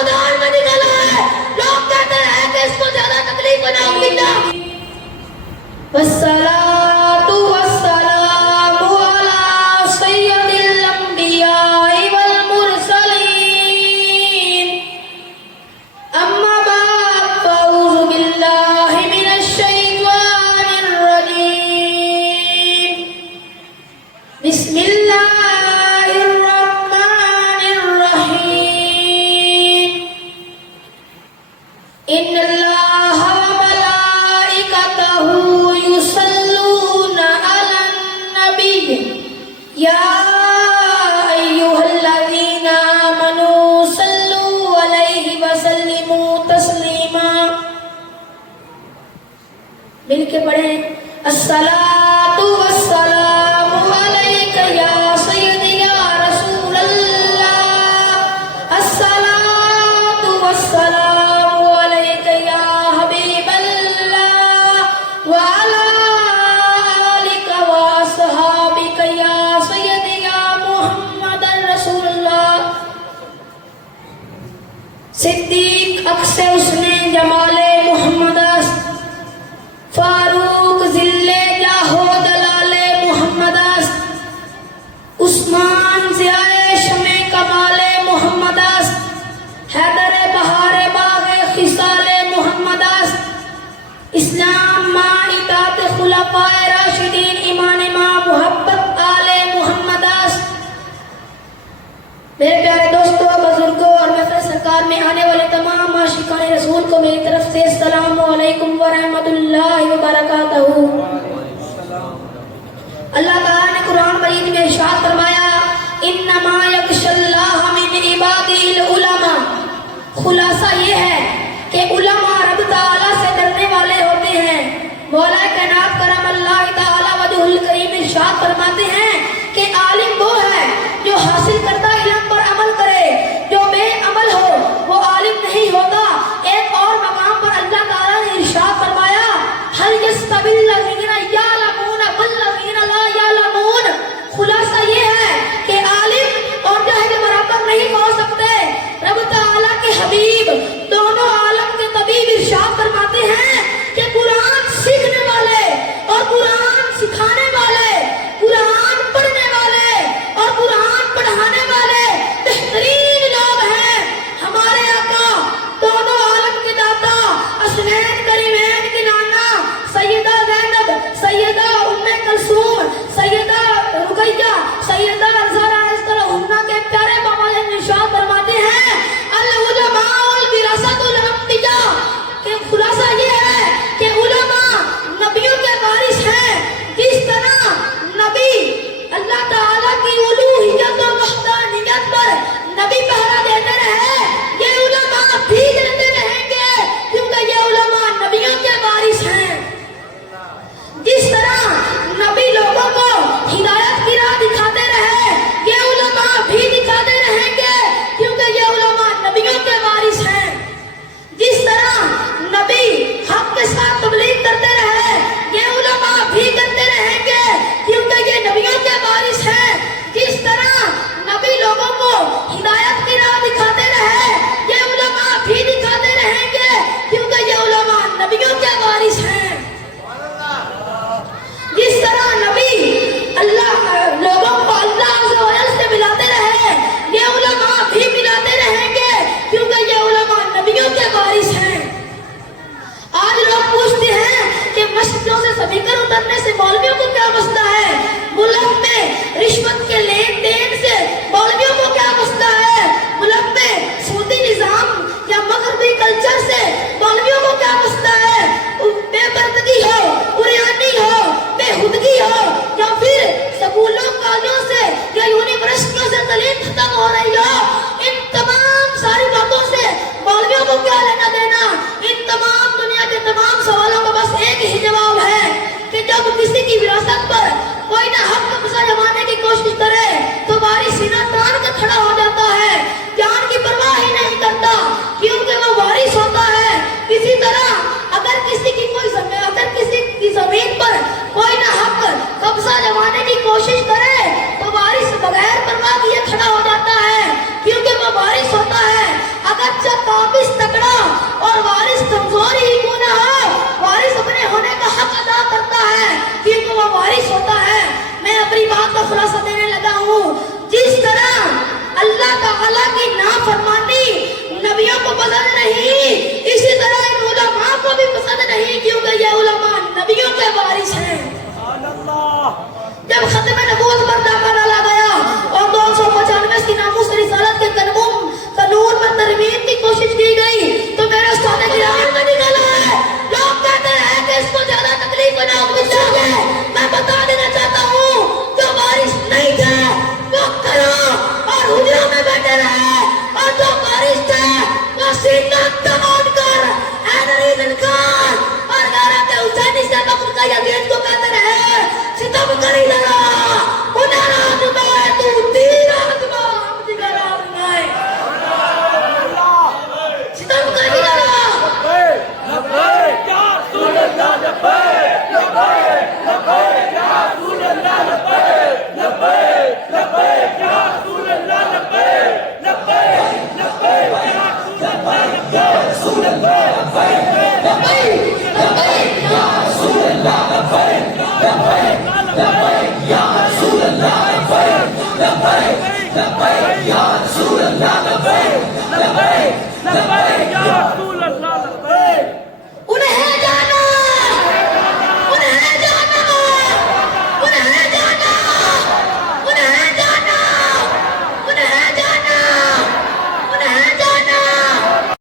رمضان میں نکلا ہے، لوگ کہتے ہیں کہ اس کو زیادہ تکلیف نہ ملنا۔ والصلاة والسلام على سيد الأنبياء والمرسلين، أما بعد فأعوذ بالله من الشيطان الرجيم، بسم الله الرحمن الرحيم، إن الله وملائكته يصلون على النبي يا أيها الذين آمنوا صلوا عليه وسلموا تسليما۔ مل کے پڑھیں، الصلاة والسلام عليك يا سيدي يا رسول الله، الصلاة والسلام عليك يا حبيب الله، وعلى آلك وأصحابك يا سيدي يا محمد رسول الله۔ صدیق عکس حسن جمال محمد است، فاروق ذل جاہ و دلال محمد است، عثمان ضیاء شمع کمال محمد است، حیدر بہار باغ خصال محمد است، اسلام ما اطاعت خلفاء راشدین ایمان ما محبت آل محمد است۔ میرے پیارے دوستوں، بزرگوں اور محفل سرکار میں آنے والے تمام عاشقان رسول کو میری طرف سے السلام علیکم ورحمۃ اللہ وبرکاتہ۔ اللہ تعالیٰ نے قرآن مجید میں ارشاد فرمایا، انما یخشی اللہ من عبادہ العلماء۔ خلاصہ یہ ہے کہ علماء رب تعالیٰ سے ڈرنے والے ہوتے ہیں۔ مولا کائنات کرم اللہ تعالیٰ وجہ الکریم ارشاد فرماتے ہیں کہ عالم وہ ہے جو حاصل کردہ علم پر عمل کرے، جو بے عمل ہو وہ عالم نہیں ہوتا۔ ایک اور مقام پر اللہ تعالیٰ نے ارشاد فرمایا، هل يستوي الذين يعلمون والذين لا يعلمون۔ خلاصہ یہ ہے کہ عالم اور جاہل برابر نہیں ہو سکتے۔ رب تعالیٰ کے حبیب دونوں عالم کے طبیب ارشاد فرماتے ہیں کہ قرآن سیکھنے والے اور قرآن سکھانے والے، قرآن پڑھنے والے اور قرآن پڑھانے والے قابض تکڑا اور وارث کمزور ہی کیوں نہ ہو، وارث اپنے ہونے کا حق ادا کرتا ہے کیونکہ وہ وارث ہوتا ہے۔ میں اپنی بات کا خلاصہ دینے لگا ہوں، جس طرح اللہ تعالیٰ کی نافرمانی نبیوں کو پسند نہیں، اسی طرح ان علماء کو بھی پسند نہیں، کیونکہ یہ علماء نبیوں کے وارث ہیں۔ جب ختم نبوت پر ڈاکہ ڈالا گیا اور 295 کی ناموس رسالت کے قانون میں ترمیم کی کوشش کی گئی تو میرے استاد گرامی میں نکلا ہے، لوگ کہتے ہیں کہ اس کو زیادہ تکلیف نہ پہنچے، میں بتا دینا چاہتا ہوں جو وارث نہیں تھے وہ کرو اور حجروں میں بیٹھے رہے، اور جو وارث تھے وہ سینہ تمام کر حیدر خان اور غیرت حسینی سے بخت کا یزید کو کہتے رہے ستم کری لگا انہیں رات میں تو تیر رات میں ہم دیگر رات میں ستم کری لگا لبیک یا رسول اللہ، لبیک لبیک لبیک یا رسول اللہ، لبیک لبیک لبیک یا رسول اللہ، لبیک لبیک لبیک یا رسول اللہ، لبیک لبیک یا رسول اللہ، لبیک لبیک یا رسول اللہ، لبیک لبیک لبیک یا رسول اللہ، لبیک لبیک لبیک